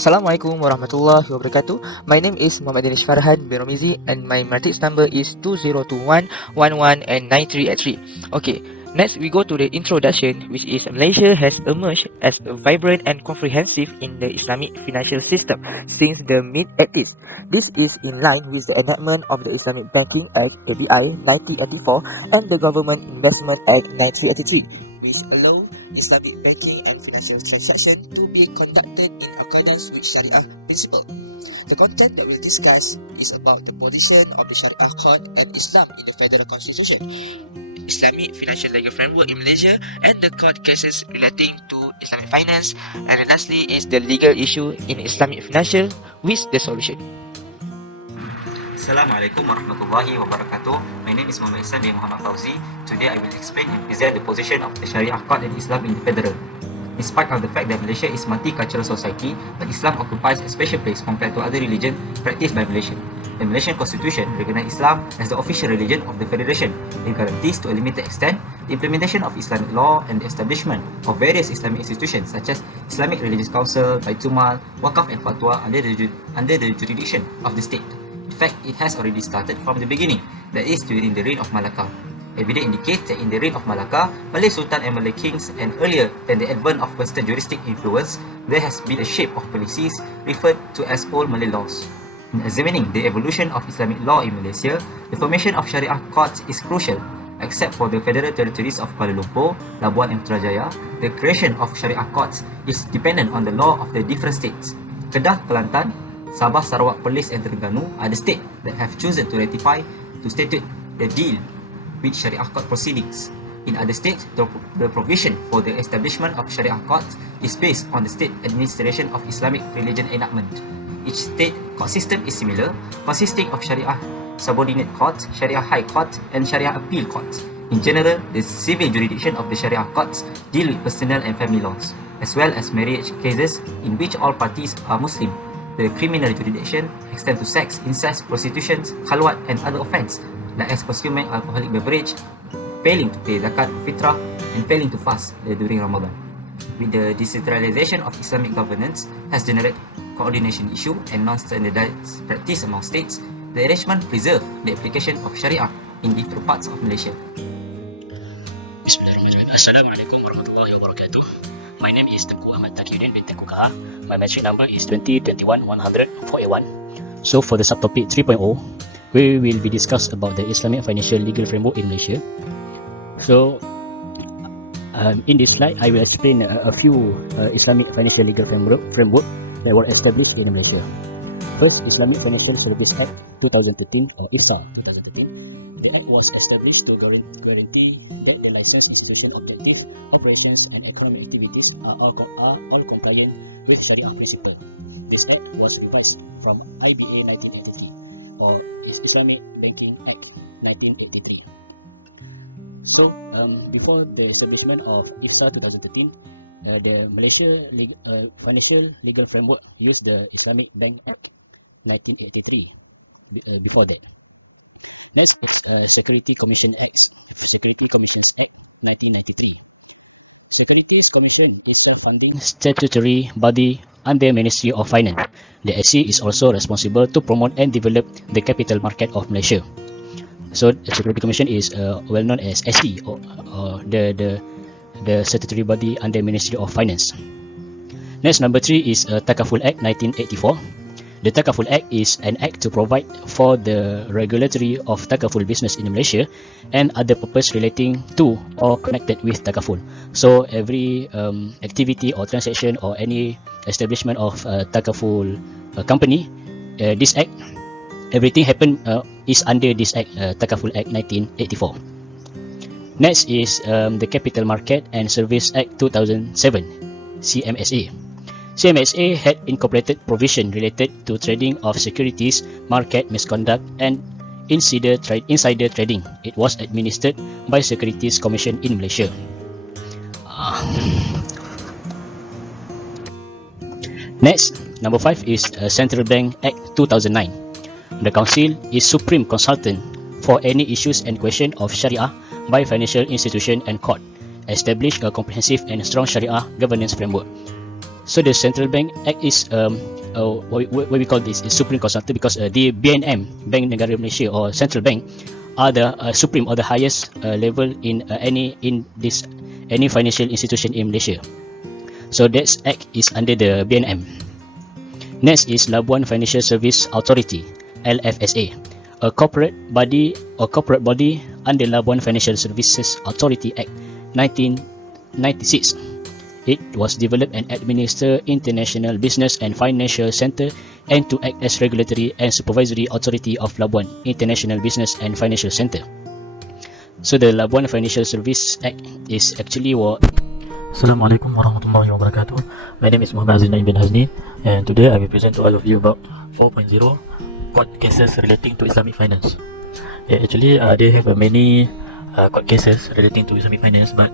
Assalamualaikum warahmatullahi wabarakatuh. My name is DANISH FARHAN bin ROMEYZEE and my matrix number is 202111 and 9383. Okay, next we go to the introduction, which is Malaysia has emerged as a vibrant and comprehensive in the Islamic financial system since the mid-80s. This is in line with the enactment of the Islamic Banking Act (ABI) 1984 and the Government Investment Act 1983, which allow Islamic banking and financial transactions to be conducted in accordance with Sharia principle. The content that we'll discuss is about the position of the Sharia Court and Islam in the Federal Constitution, Islamic financial legal framework in Malaysia, and the court cases relating to Islamic finance. And lastly is the legal issue in Islamic financial with the solution. Assalamualaikum warahmatullahi wabarakatuh. My name is IHSAN bin FAUZI. Today I will explain and present the position of the Sharia Court and Islam in the Federal. In spite of the fact that Malaysia is a multicultural society, but Islam occupies a special place compared to other religions practiced by Malaysia. The Malaysian Constitution recognizes Islam as the official religion of the Federation. It guarantees to a limited extent the implementation of Islamic law and the establishment of various Islamic institutions such as Islamic Religious Council, Baitul Mal, Waqaf and Fatwa under the jurisdiction of the state. In fact, it has already started from the beginning, that is during the reign of Malacca. Evidence indicates that in the reign of Malacca, Malay Sultan and Malay kings, and earlier than the advent of Western juristic influence, there has been a shape of policies referred to as Old Malay laws. In examining the evolution of Islamic law in Malaysia, the formation of Sharia courts is crucial. Except for the federal territories of Kuala Lumpur, Labuan and Putrajaya, the creation of Sharia courts is dependent on the law of the different states. Kedah, Kelantan, Sabah, Sarawak, Perlis and Terengganu are the states that have chosen to ratify to statute the deal with Sharia court proceedings. In other states, the provision for the establishment of Sharia courts is based on the state administration of Islamic religion enactment. Each state court system is similar, consisting of Sharia subordinate courts, Sharia high court and Sharia appeal courts. In general, the civil jurisdiction of the Sharia courts deal with personal and family laws, as well as marriage cases in which all parties are Muslim. The criminal jurisdiction extends to sex, incest, prostitution, khalwat and other offences, like as consuming alcoholic beverage, failing to pay zakat, fitrah and failing to fast during Ramadan. With the decentralization of Islamic governance has generated coordination issue and non-standardized practice among states, the arrangement preserve the application of Sharia in different parts of Malaysia. Bismillahirrahmanirrahim. Assalamualaikum warahmatullahi wabarakatuh. My name is TENGKU bin TENGKU KAHAR. My matric number is 2021-100-481. So for the subtopic 3.0, we will be discuss about the Islamic financial legal framework in Malaysia. So in this slide, I will explain a few Islamic financial legal framework that were established in Malaysia. First, Islamic Financial Service Act 2013 or IHSA 2013. The act was established to guarantee that the licensed institution objectives, operations and economic activities are all compliant with Sharia principle. This act was revised from IBA 1983 or Islamic Banking Act 1983. So, before the establishment of IHSA 2013, the Malaysia Financial Legal Framework used the Islamic Bank Act 1983 before that. Next, Security Commission Act 1993. Securities Commission is a funding statutory body under Ministry of Finance. The SC is also responsible to promote and develop the capital market of Malaysia. So the Security Commission is well known as SC or the statutory body under Ministry of Finance. Next, number 3 is Takaful Act 1984. The Takaful Act is an act to provide for the regulatory of Takaful business in Malaysia and other purpose relating to or connected with Takaful. So every activity or transaction or any establishment of Takaful company, this act, everything is under this act, Takaful Act 1984. Next is the Capital Market and Service Act 2007, CMSA. CMSA had incorporated provision related to trading of securities, market misconduct, and insider trading. It was administered by Securities Commission in Malaysia. Next, number 5 is Central Bank Act 2009. The Council is supreme consultant for any issues and question of Sharia by financial institution and court. Establish a comprehensive and strong Sharia governance framework. So the Central Bank Act is what we call this is supreme consultant, because the BNM, Bank Negara Malaysia, or Central Bank, are the supreme or the highest level in any financial institution in Malaysia. So that act is under the BNM. Next is Labuan Financial Service Authority, LFSA, a corporate body under Labuan Financial Services Authority Act 1996. It was developed and administer international business and financial center, and to act as regulatory and supervisory authority of Labuan International Business and Financial Center. So the Labuan Financial Service Act is actually what. Assalamualaikum warahmatullahi wabarakatuh. My name is Muhammad AZRI bin HAZNI, and today I will present to all of you about 4.0 court cases relating to Islamic finance. Actually, they have many court cases relating to Islamic finance, but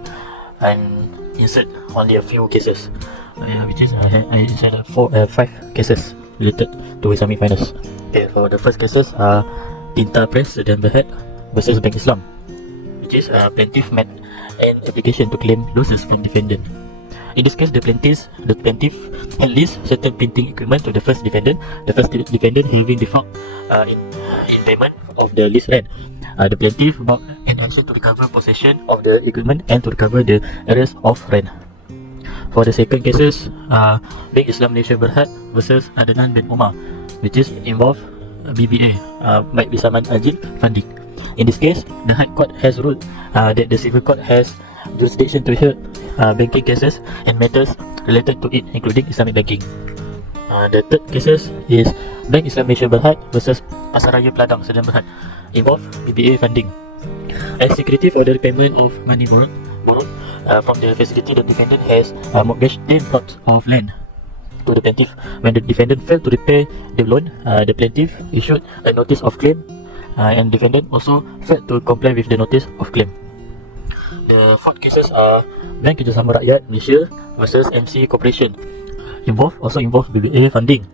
I'm insert only a few cases, which is I insert 5 cases related to Islamic finance. Okay, for the first cases are Tinta Press dan Berhad versus Bank Islam, which is plaintiff made an application to claim losses from defendant. In this case, the plaintiff had leased certain printing equipment to the first defendant. The first defendant having default in payment of the lease rent. The plaintiff brought an action to recover possession of the equipment and to recover the arrears of rent. For the second cases, Bank Islam Malaysia Berhad versus Adnan bin Umar, which is involved BBA, Baik Bisaman Ajil funding. In this case, the High Court has ruled that the Civil Court has jurisdiction to hear banking cases and matters related to it, including Islamic banking. The third cases is Bank Islam Malaysia Berhad versus Pasaraya Peladang Sedan Berhad, involve BBA funding. As security for the repayment of money borrowed from the facility, the defendant has mortgaged 10 plots of land to the plaintiff. When the defendant failed to repay the loan, the plaintiff issued a notice of claim, and defendant also failed to comply with the notice of claim. The fourth cases are Bank Kerjasama Rakyat Malaysia versus MC Corporation, also involve BBA funding.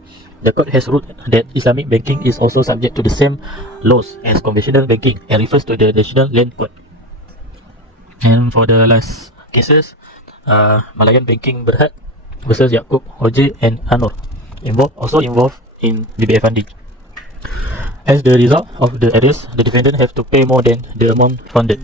The court has ruled that Islamic banking is also subject to the same laws as conventional banking and refers to the National Land Court. And for the last cases, Malayan Banking Berhad versus Yaakob, Hoji and Anor, also involved in BBA funding. As the result of the arrears, the defendant have to pay more than the amount funded.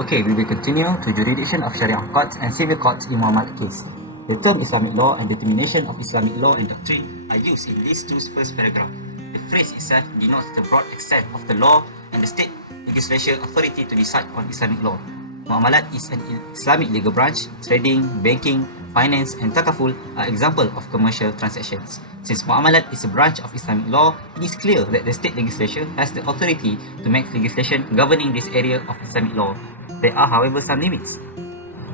Okay, we will continue to jurisdiction of Sharia courts and civil courts in Muhammad case. The term Islamic law and determination of Islamic law and doctrine are used in these two first paragraph. The phrase itself denotes the broad extent of the law and the state legislature authority to decide on Islamic law. Muamalat is an Islamic legal branch. Trading, banking, finance and takaful are examples of commercial transactions. Since Muamalat is a branch of Islamic law, it is clear that the state legislature has the authority to make legislation governing this area of Islamic law. There are, however, some limits.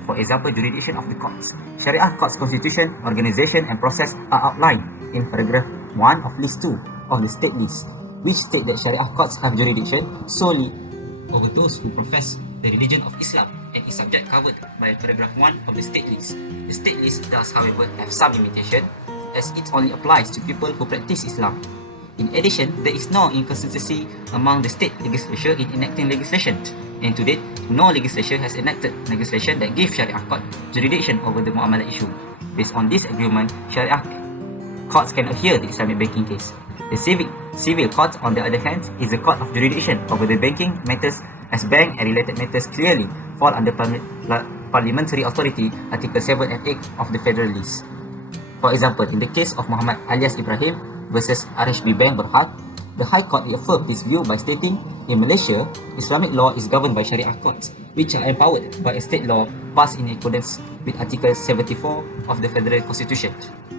For example, jurisdiction of the courts. Sharia courts constitution, organization and process are outlined in paragraph 1 of list 2 of the state list, which state that Sharia courts have jurisdiction solely over those who profess the religion of Islam and is subject covered by paragraph 1 of the state list. The state list does, however, have some limitation, as it only applies to people who practice Islam. In addition, there is no inconsistency among the state legislature in enacting legislation, and to date, no legislature has enacted legislation that gives Sharia court jurisdiction over the Muamalat issue. Based on this agreement, Sharia courts can adhere to Islamic banking case. The civil court, on the other hand, is a court of jurisdiction over the banking matters, as bank and related matters clearly fall under parliamentary authority, Article 7 and 8 of the Federal List. For example, in the case of Muhammad alias Ibrahim versus RHB Bank Berhad, the High Court reaffirmed this view by stating, in Malaysia, Islamic law is governed by Sharia courts, which are empowered by a state law passed in accordance with Article 74 of the Federal Constitution.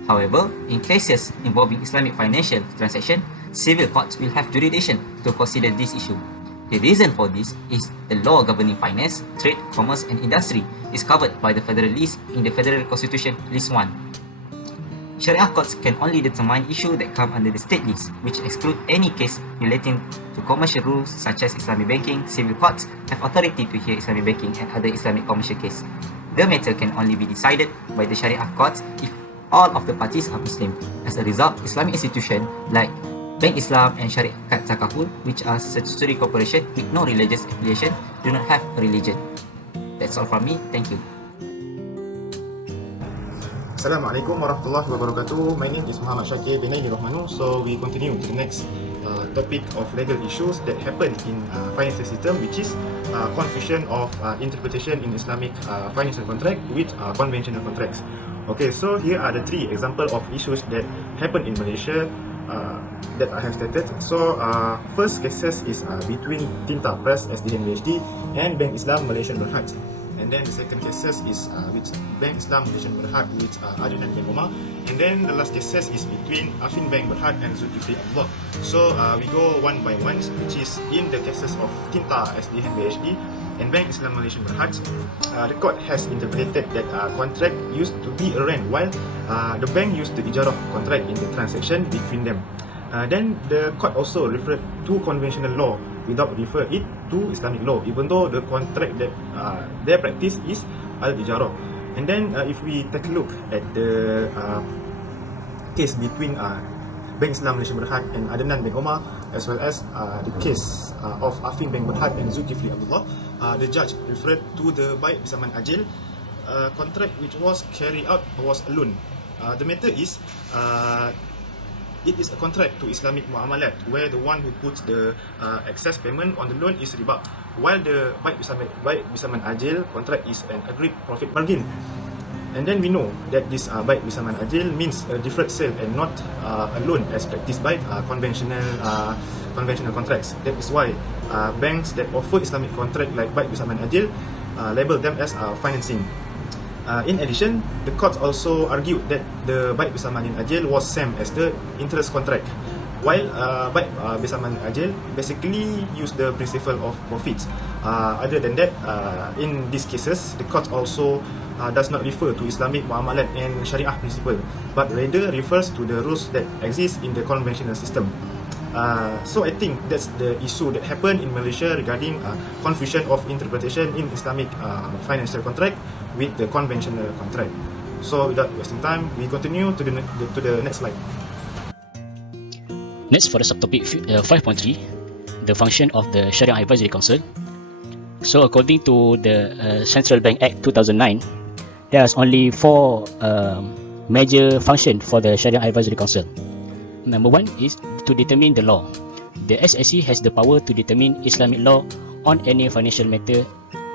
However, in cases involving Islamic financial transaction, civil courts will have jurisdiction to consider this issue. The reason for this is the law governing finance, trade, commerce and industry is covered by the Federal List in the Federal Constitution List 1. Sharia courts can only determine issues that come under the state list, which exclude any case relating to commercial rules such as Islamic banking. Civil courts have authority to hear Islamic banking and other Islamic commercial cases. The matter can only be decided by the Sharia courts if all of the parties are Muslim. As a result, Islamic institutions like Bank Islam and Sharia Takaful, which are statutory corporations with no religious affiliation, do not have a religion. That's all from me. Thank you. Assalamualaikum warahmatullahi wabarakatuh. My name is Muhammad SYAKIR bin ROHMANU. So we continue to the next topic of legal issues that happen in financial system, which is confusion of interpretation in Islamic financial contract with conventional contracts. Okay, so here are the three examples of issues that happen in Malaysia that I have stated. So first cases is between Tinta Press SDN MOHD and Bank Islam Malaysian Berhad. And then the second cases is with Bank Islam Malaysian Berhad with Adnan bin Omar. And then the last cases is between Afin Bank Berhad and Zulkifli Abdullah. So we go one by one, which is in the cases of Tinta SDN MOHD and Bank Islam Malaysian Berhad. The court has interpreted that contract used to be a rent while the bank used the ijarah contract in the transaction between them. Then the court also referred to conventional law without refer it to Islamic law, even though the contract that their practice is al-ijarah. And then if we take a look at the case between Bank Islam Malaysian Berhad and Adnan bin Omar, as well as the case of Afin Bank Berhad and Zulkifli Abdullah, the judge referred to the Baik Bersamaan Ajil contract which was carried out was a loan. The matter is it is a contract to Islamic muamalat where the one who puts the excess payment on the loan is riba, while the Baik Bersamaan Ajil contract is an agreed profit margin. And then we know that this Baik Bersamaan Ajil means a deferred sale and not a loan as practiced by conventional contracts. That is why banks that offer Islamic contract like Baik Bersamaan Ajil label them as financing. In addition, the court also argued that the Baik Bersamaan Ajil was same as the interest contract, while Baik Bersamaan Ajil basically used the principle of profits. Other than that, in these cases, the court also does not refer to Islamic muamalat and Shariah principle, but rather refers to the rules that exist in the conventional system. So I think that's the issue that happened in Malaysia regarding confusion of interpretation in Islamic financial contract with the conventional contract. So without wasting time, we continue to the next slide. Next, for the subtopic 5.3, the function of the Sharia Advisory Council. So according to the Central Bank Act 2009, there is only four major functions for the Sharia Advisory Council. Number one is to determine the law. The SSC has the power to determine Islamic law on any financial matter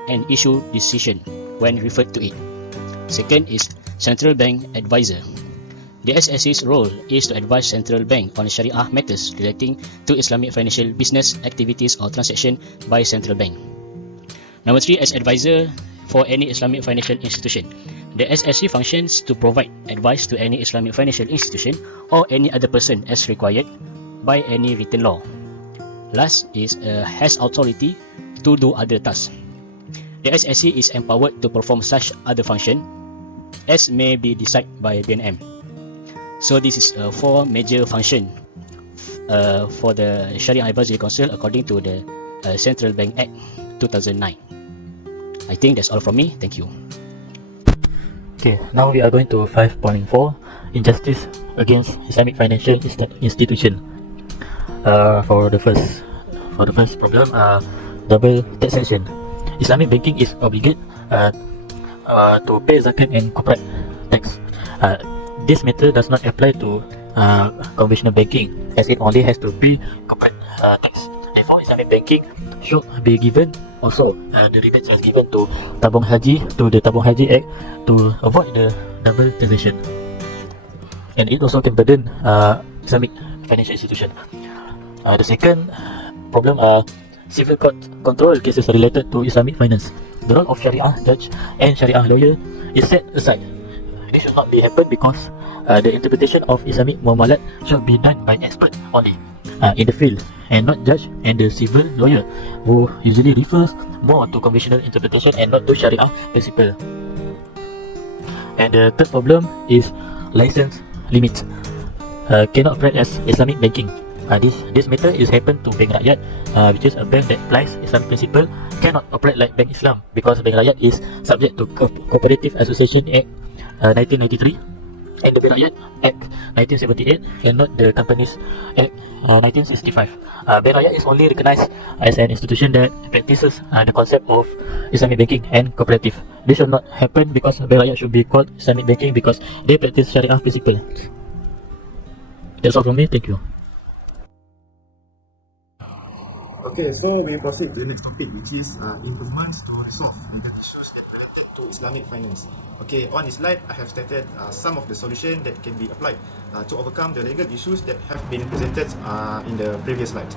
and issue decision when referred to it. Second is Central Bank Advisor. The SSC's role is to advise Central Bank on Sharia matters relating to Islamic financial business activities or transaction by Central Bank. Number three, as advisor for any Islamic financial institution. The SSC functions to provide advice to any Islamic financial institution or any other person as required by any written law. Last is has authority to do other tasks. The SSC is empowered to perform such other function as may be decided by BNM. So this is four major function for the Sharia Advisory Council according to the Central Bank Act 2009. I think that's all from me. Thank you. Okay, now we are going to 5.4, Injustice Against Islamic Financial Institution. For the first problem, double taxation. Islamic banking is obligated to pay zakat and corporate tax. This matter does not apply to conventional banking, as it only has to pay corporate tax. Therefore, Islamic banking should be given also the rebates as given to Tabung Haji, to the Tabung Haji Act, to avoid the double taxation. And it also can burden Islamic financial institution. The second problem are civil court control cases related to Islamic finance. The role of Sharia judge and Sharia lawyer is set aside. This should not be happen because the interpretation of Islamic muamalat should be done by expert only in the field, and not judge and the civil lawyer, who usually refers more to conventional interpretation and not to Sharia principle. And the third problem is license limits. Cannot operate as Islamic banking. This matter is happen to Bank Rakyat, which is a bank that applies Islamic principle, cannot operate like Bank Islam because Bank Rakyat is subject to Cooperative Association Act 1993, and the Rakyat Act 1978 and not the Companies Act 1965. Rakyat is only recognized as an institution that practices the concept of Islamic banking and cooperative. This should not happen because Rakyat should be called Islamic banking because they practice Sharia principle. That's all from me. Thank you. Okay, so we proceed to the next topic, which is improvements to resolve legal issues related to Islamic finance. Okay, on this slide, I have stated some of the solutions that can be applied to overcome the legal issues that have been presented in the previous slide.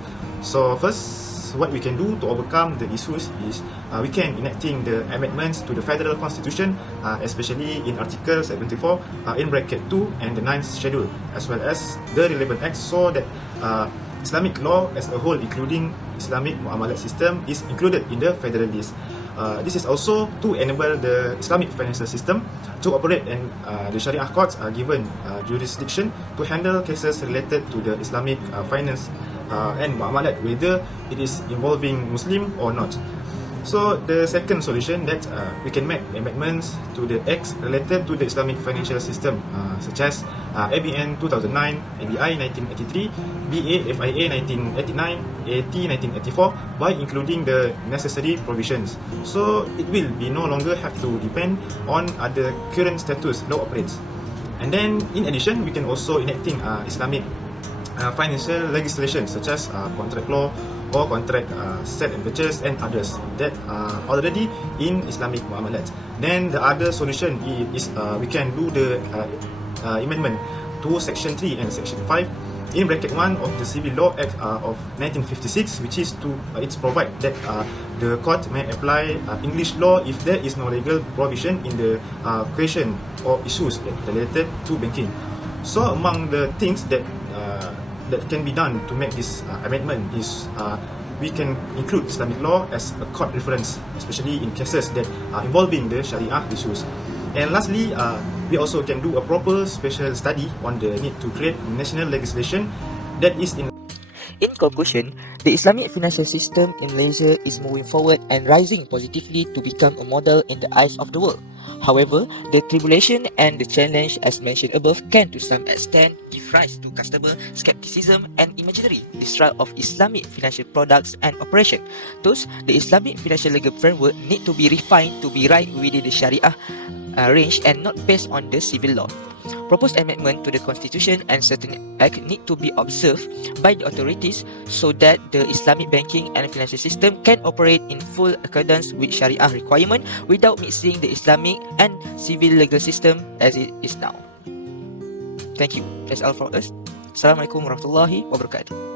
So first, what we can do to overcome the issues is we can enacting the amendments to the federal constitution, especially in Article 74 in bracket 2 and the 9th schedule, as well as the relevant acts, so that Islamic law as a whole, including Islamic muamalat system, is included in the federal list. This is also to enable the Islamic financial system to operate, and the Sharia courts are given jurisdiction to handle cases related to the Islamic finance and muamalat, whether it is involving Muslim or not. So the second solution that we can make amendments to the acts related to the Islamic financial system, such as ABN 2009, ABI 1983, BA FIA 1989, AT 1984, by including the necessary provisions. So it will be no longer have to depend on the current status law operates. And then in addition, we can also enacting Islamic financial legislation, such as contract law or contract sale and purchase and others that are already in Islamic muamalat. Then the other solution is we can do the amendment to section 3 and section 5 in bracket 1 of the Civil Law Act of 1956, which is to it's provide that the court may apply English law if there is no legal provision in the question or issues related to banking. So among the things that can be done to make this amendment is we can include Islamic law as a court reference, especially in cases that are involving the Sharia issues. And lastly, we also can do a proper special study on the need to create national legislation that is in. In conclusion, the Islamic financial system in Malaysia is moving forward and rising positively to become a model in the eyes of the world. However, the tribulation and the challenge as mentioned above can to some extent give rise to customer skepticism and imaginary distrust of Islamic financial products and operation. Thus, the Islamic financial legal framework need to be refined to be right within the Sharia range and not based on the civil law. Proposed amendment to the Constitution and certain acts need to be observed by the authorities so that the Islamic banking and financial system can operate in full accordance with Sharia requirement without mixing the Islamic and civil legal system as it is now. Thank you. That's all from us. Assalamualaikum warahmatullahi wabarakatuh.